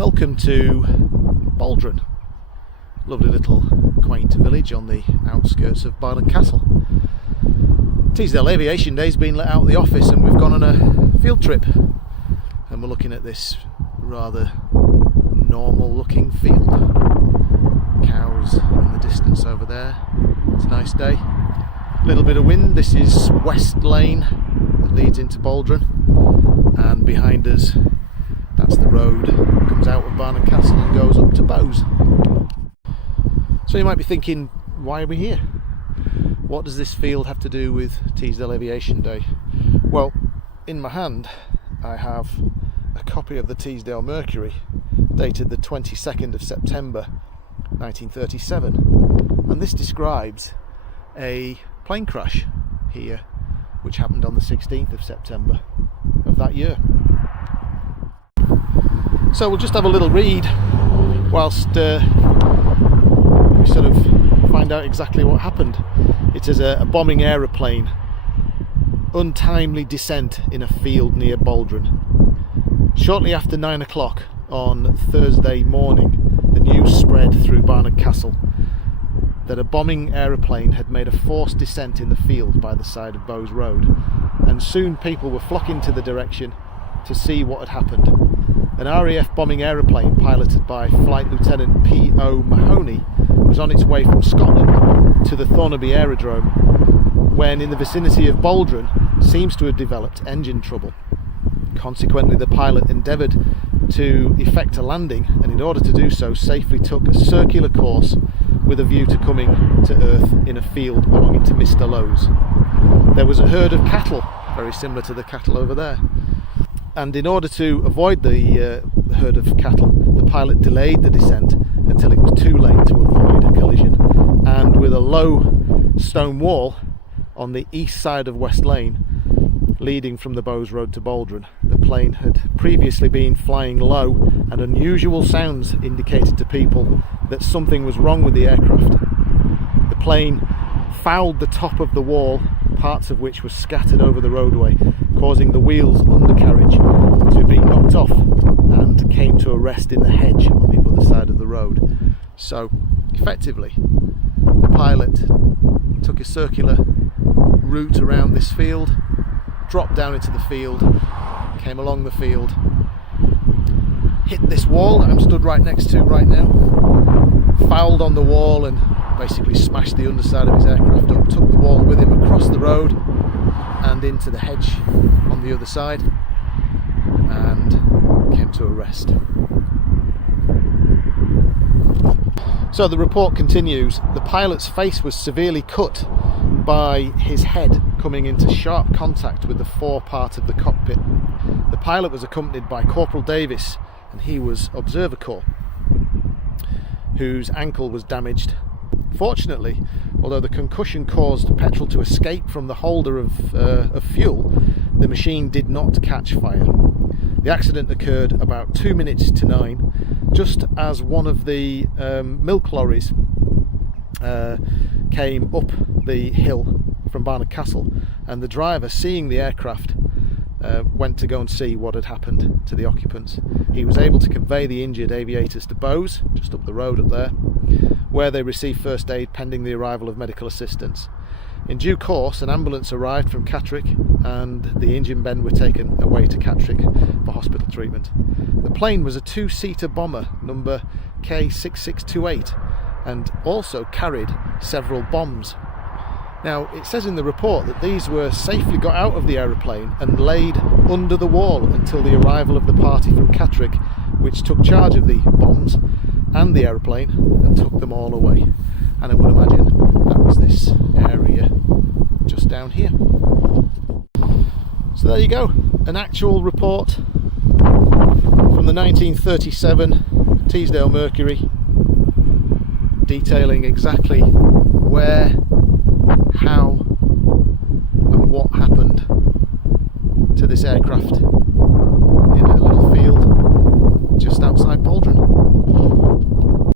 Welcome to Boldron, lovely little quaint village on the outskirts of Barnard Castle. Teesdale Aviation Day's been let out of the office and we've gone on a field trip, and we're looking at this rather normal looking field. Cows in the distance over there. It's a nice day. A little bit of wind. This is West Lane that leads into Boldron, and behind us that's the road that comes out of Barnard Castle and goes up to Bowes. So you might be thinking, why are we here? What does this field have to do with Teesdale Aviation Day? Well, in my hand I have a copy of the Teesdale Mercury dated the 22nd of September 1937, and this describes a plane crash here which happened on the 16th of September of that year. So we'll just have a little read whilst we sort of find out exactly what happened. It is a bombing aeroplane, untimely descent in a field near Boldron. Shortly after 9 o'clock on Thursday morning, the news spread through Barnard Castle that a bombing aeroplane had made a forced descent in the field by the side of Bowes Road, and soon people were flocking to the direction to see what had happened. An RAF bombing aeroplane piloted by Flight Lieutenant P.O. Mahony was on its way from Scotland to the Thornaby Aerodrome when, in the vicinity of Boldron, seems to have developed engine trouble. Consequently, the pilot endeavoured to effect a landing, and in order to do so safely took a circular course with a view to coming to earth in a field belonging to Mr. Lowe's. There was a herd of cattle, very similar to the cattle over there, and in order to avoid the herd of cattle, the pilot delayed the descent until it was too late to avoid a collision, and with a low stone wall on the east side of West Lane leading from the Bowes Road to Boldron, the plane had previously been flying low, and unusual sounds indicated to people that something was wrong with the aircraft. The plane fouled the top of the wall, parts of which were scattered over the roadway, causing the wheels undercarriage to be knocked off, and came to a rest in the hedge on the other side of the road. So effectively the pilot took a circular route around this field, dropped down into the field, came along the field, hit this wall that I'm stood right next to right now, fouled on the wall and basically smashed the underside of his aircraft up, took the wall with him across the road and into the hedge on the other side, and came to a rest. So the report continues. The pilot's face was severely cut by his head coming into sharp contact with the forepart of the cockpit. The pilot was accompanied by Cpl Davis, and he was Observer Corps, whose ankle was damaged. Fortunately, although the concussion caused petrol to escape from the holder of fuel, the machine did not catch fire. The accident occurred about 2 minutes to 9, just as one of the milk lorries came up the hill from Barnard Castle, and the driver, seeing the aircraft, went to go and see what had happened to the occupants. He was able to convey the injured aviators to Bowes, just up the road up there, where they received first aid pending the arrival of medical assistance. In due course, an ambulance arrived from Catterick, and the injured men were taken away to Catterick for hospital treatment. The plane was a two-seater bomber, number K6628, and also carried several bombs. Now, it says in the report that these were safely got out of the aeroplane and laid under the wall until the arrival of the party from Catterick, which took charge of the bombs and the aeroplane and took them all away. And I would imagine that was this area just down here. So there you go, an actual report from the 1937 Teesdale Mercury, detailing exactly where